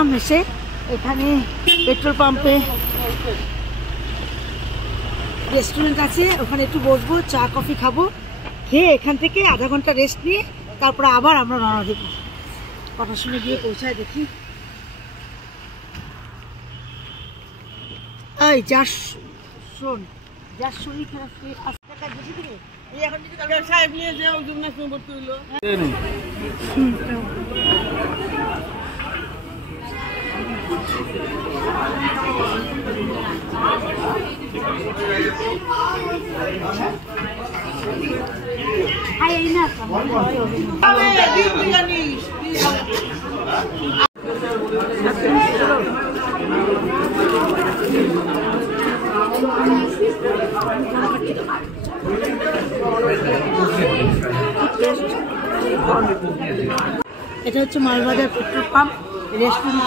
আসলাম, এসে এখানে পেট্রোল পাম্পে রেস্টুরেন্ট আছে, ওখানে একটু বসবো, চা কফি খাবো, খেয়ে এখান থেকে আধা ঘন্টা রেস্ট নিয়ে তারপরে আবার আমরা রওনা দেবো। কটার সময় গিয়ে পৌঁছায় দেখি। এই যাস শোন, যার শরীর খারাপ বেশি থেকে এই এখন যদি সাহেব নিয়ে যাও যমুনা ভর্তি হইলো। এটা হচ্ছে মালবাজার পেট্রোল পাম্প রেস্টুরেন্ট।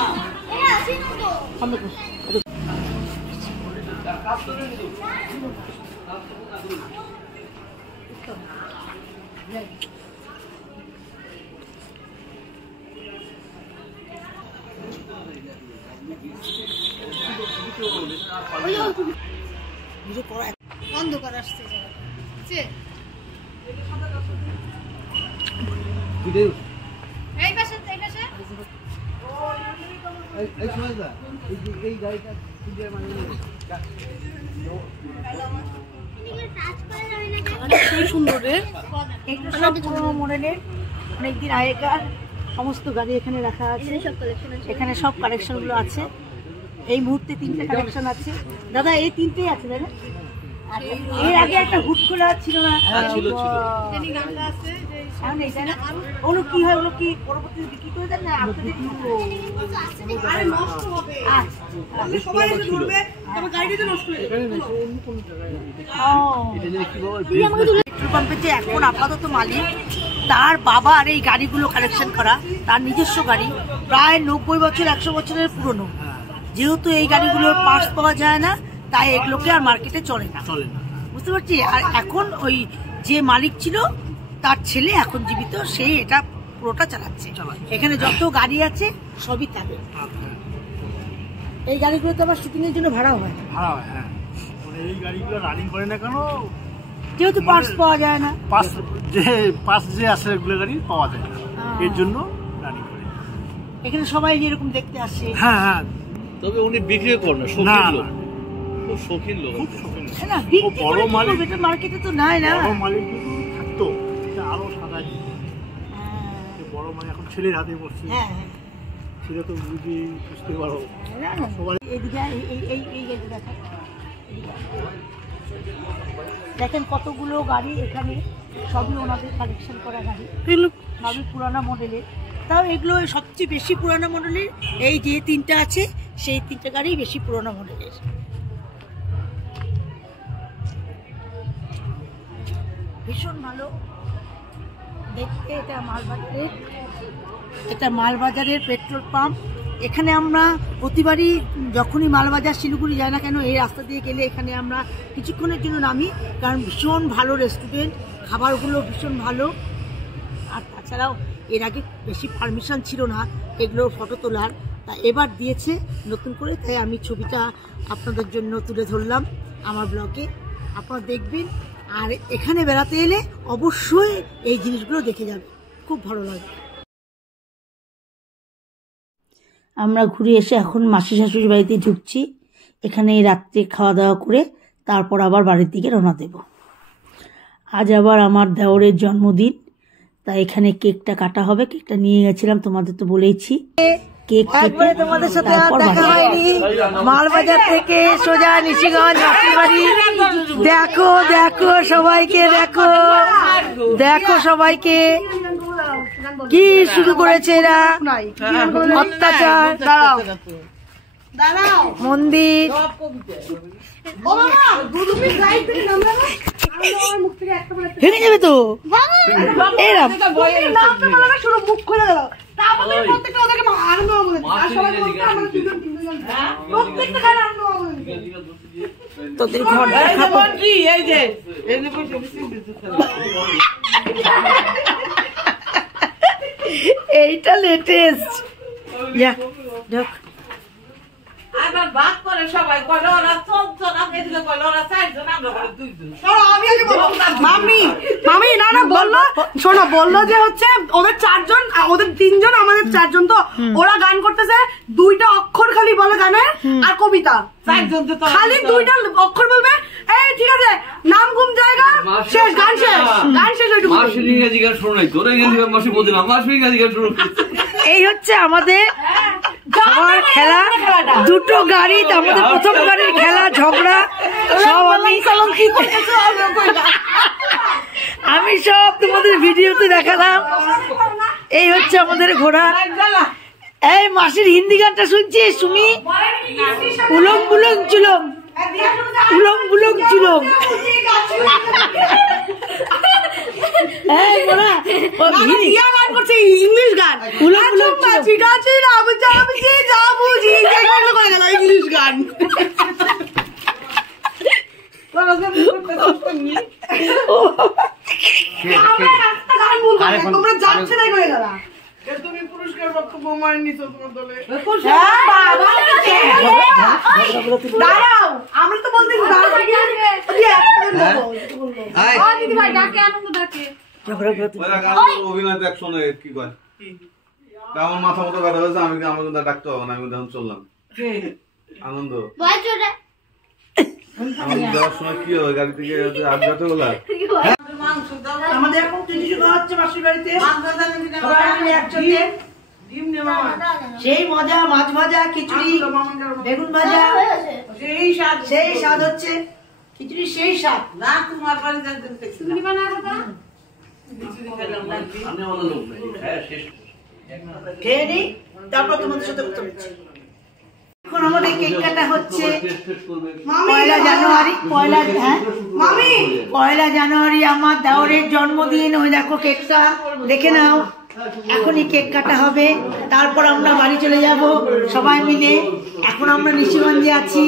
অন্ধকার আসছে সুন্দর রে, মডেলের অনেকদিন আগেকার সমস্ত গাড়ি এখানে রাখা আছে। এখানে সব কালেকশন গুলো আছে। এই মুহূর্তে 3টে কালেকশন আছে দাদা, এই 3টেই আছে দাদা। এর আগে একটা হুড খোলা ছিল না? ওগুলো কি হয়, ওগুলো কি পরবর্তীতে বিক্রি করে দেন না? পেট্রোল পাম্পের যে এখন আপাতত মালিক, তার বাবার এই গাড়িগুলো কালেকশন করা, তার নিজস্ব গাড়ি, প্রায় 90 বছর 100 বছরের পুরনো। যেহেতু এই গাড়িগুলোর পার্টস পাওয়া যায় না, তাই এগুলোকে আর মার্কেটে চলে না, বুঝতে পারছি। আর এখন ওই যে মালিক ছিল তার ছেলে এখন জীবিত, সেই এটা পুরোটা চালাচ্ছে। এখানে যত গাড়ি আছে সবই তাদের। এই গাড়িগুলো তো আবার শুটিং এর জন্য ভাড়া হয়। হ্যাঁ, এই গাড়িগুলো রানিং করে না কেন? যেহেতু পার্টস পাওয়া যায় না, পার্টস যে আছে এগুলো গাড়ি পাওয়া যায় না, এর জন্য রানিং করে। এখানে সবাই যেরকম দেখতে আসে। হ্যাঁ, তবে উনি বিক্রি করেন না, শৌখিন লোক, খুব শৌখিন লোক। না বড় মালিক মার্কেটে তো নাই না। বড় মালিক যদি থাকতো আরো সাদা, বড় মালিক এখন ছেলের হাতে পড়ছে। হ্যাঁ, ছেলে তো বুঝতে পারো। দেখেন কতগুলো গাড়ি এখানে, সবই ওনাদের কালেকশন করা গাড়ি, সবই পুরানো মডেলের। তাও এগুলো সবচেয়ে বেশি পুরানো মডেলের। এই যে 3টা আছে, সেই 3টে গাড়ি বেশি পুরানো মডেলের। ভীষণ ভালো দেখতে। এটা মালবাজারের পেট্রোল পাম্প। এখানে আমরা প্রতিবারই যখনই মালবাজার শিলিগুড়ি যাই না কেন, এই রাস্তা দিয়ে গেলে এখানে আমরা কিছুক্ষণের জন্য নামি, কারণ ভীষণ ভালো রেস্টুরেন্ট, খাবারগুলো ভীষণ ভালো। আর তাছাড়াও এর আগে বেশি পারমিশন ছিল না এগুলোর ফটো তোলার, তা এবার দিয়েছে নতুন করে, তাই আমি ছবিটা আপনাদের জন্য তুলে ধরলাম আমার ব্লগে। আপনারা দেখবেন, আর এখানে বেড়াতে এলে অবশ্যই এই জিনিসগুলো দেখে যাবে, খুব ভালো লাগে। আমরা ঘুরে এসে এখন মাসি শাশুড়ির বাড়িতে ঢুকছি। এখানে রাত্রে খাওয়া দাওয়া করে তারপর আবার বাড়ির দিকে রওনা দেব। আজ আবার আমার দেওরের জন্মদিন, তাই এখানে কেকটা কাটা হবে। কেকটা নিয়ে গেছিলাম, তোমাদের তো বলেইছি। কেক কেটে তোমাদের সাথে আর দেখা হয়নি। মালবাজার থেকে সোজা নিশিগঞ্জ মাসির বাড়ি। দেখো দেখো সবাইকে, দেখো দেখো সবাইকে কি শুরু করেছে এরা, অত্যাচার। মন্দির ভেঙে যাবে তো, এরম মুখ খুলে গেল। তোদের ঘর এইটা লেটেস্ট। ঢোক। আবার ভাগ করে সবাই কইলো ওরা 14 জন আমি এদিকে কইলো ওরা 4 জন আমরা কইলো 2 জন। আমি আগে বলবো মামি মামি না বললো শোনো বললো যে হচ্ছে ওদের 4 জন ওদের 3 জন আমাদের 4 জন তো ওরা গান করতেছে 2টা অক্ষর খালি বলে গানের আর কবিতা 4 জন তো খালি 2টা অক্ষর বলবে এই ঠিক আছে নাম গুম জায়গা শেষ গান শেষ ওইটুকু মাসির ইংরেজি গান শোনো নাই তোর ইংরেজি গান মাসি বলতে না মাসির ইংরেজি গান শোনো এই হচ্ছে আমাদের সবার খেলা, দুটো গাড়ি, আমাদের প্রথম গাড়ির খেলা, ঝগড়া সব আমি সব তোমাদের ভিডিওতে দেখালাম। এই হচ্ছে আমাদের ঘোড়া। এই মাসির হিন্দি গানটা শুনছিস তুমি? উলং বুলং চুলং, উলং বুলং চুলং। ইংলিশ গান ইংলিশ গান তোমরা যাচ্ছে না করে গেলা তুমি পুরস্কার প্রাপ্ত বৌমার নিছো তোমার দলে। দাঁড়াও আমরা তো বলতেছি দিদি ভাই ডাকে আনন্দ ডাকে অভিনয় দেখ শোনো কি কয় আমার মাথা মতো কথা হয়েছে আমি আমাকে ডাকতে হবে না আমি তখন চললাম আনন্দ আমি যাওয়ার সময় কি হবে গাড়ি থেকে আসবে বলা আমাদের এখন জিনিস খাওয়া হচ্ছে মাসির বাড়িতে সবাই মিলে একসাথে সেই মজা, মাছ ভাজা, খিচুড়ি, বেগুন ভাজা, সেই স্বাদ হচ্ছে খিচুড়ি, সেই স্বাদ না তোমার বাড়িতে খিচুড়ি বানাবো না আমি আমাদের লোক নাই হ্যাঁ শেষ খেয়ে নিই তারপর তোমাদের সাথে কথা বলছি। এখন আমাদের কেক কাটা হচ্ছে পয়লা জানুয়ারি। পয়লা জানুয়ারি আমার দেওরের জন্মদিন। ওই দেখো কেকটা দেখে নাও। এখনই কেক কাটা হবে, তারপর আমরা বাড়ি চলে যাব সবাই মিলে। এখন আমরা নিশিগঞ্জে আছি।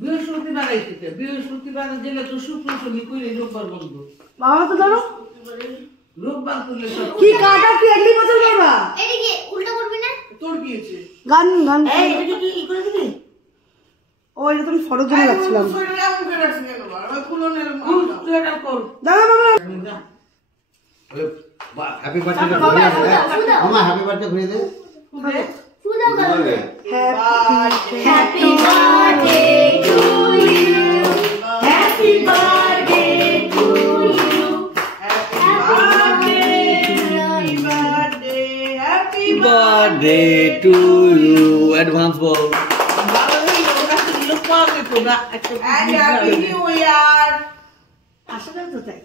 বৃহস্পতিবার আইতে বৃহস্পতিবার জেলে তো শুক্র শনি কইলে রোববার বন্ধ। বাবা তো ধরো রোববার করলে কি কাটা কি একলি বছর করবা এদিকে উল্টো করবি না তোর গিয়েছে গান গান এই এটা কি ই করে দিবি? ও এটা তুমি ফটোর জন্য রাখছিলাম। দাদা বাবা হ্যাপি বার্থডে মামা হ্যাপি বার্থডে ঘুরে দে ফুদা করো happy birthday to you, happy birthday to you, happy birthday to you advance বল আসলে তো তাই।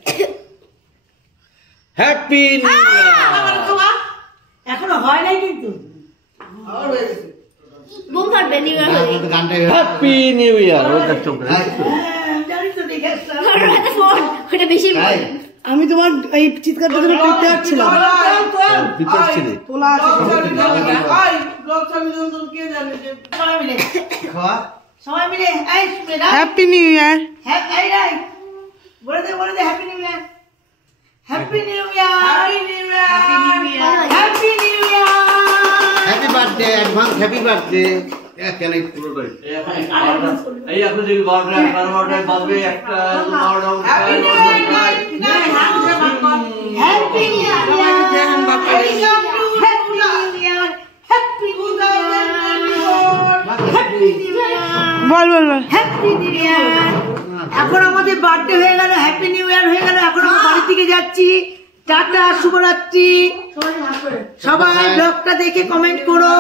হ্যাপি নিউ ইয়ার এখনো হয় নাই কিন্তু। বোম ফাটবে নিউয়ার হলে গানটা হ্যাপি নিউ ইয়ার ওই কাজ চলবে জানি তো দেখে আসলাম। হাতে ফোন ওটা বেশি আমি তোমার এই চিৎকারটা জন্য করতে পারছিলাম। বিপদ ছিল তোলা আছে সবাই মিলে খাওয়া সবাই মিলে এই মেয়েরা হ্যাপি নিউ ইয়ার। এই রাই বলে দে happy new year, happy new year, happy new year, happy new year, happy birthday advance happy birthday কেন পুরোটাই এই এখন যদি 12টায় বাজবে একটা 12টা happy new year, happy new year, বল বল বল হ্যাপি নিউ ইয়ার। এখন আমাদের বার্থডে হয়ে গেল, হ্যাপি নিউ ইয়ার হয়ে গেল। এখন আমরা বাড়ি থেকে যাচ্ছি। টাটা, শুভরাত্রি। সবাই ব্লগটা দেখে কমেন্ট করো।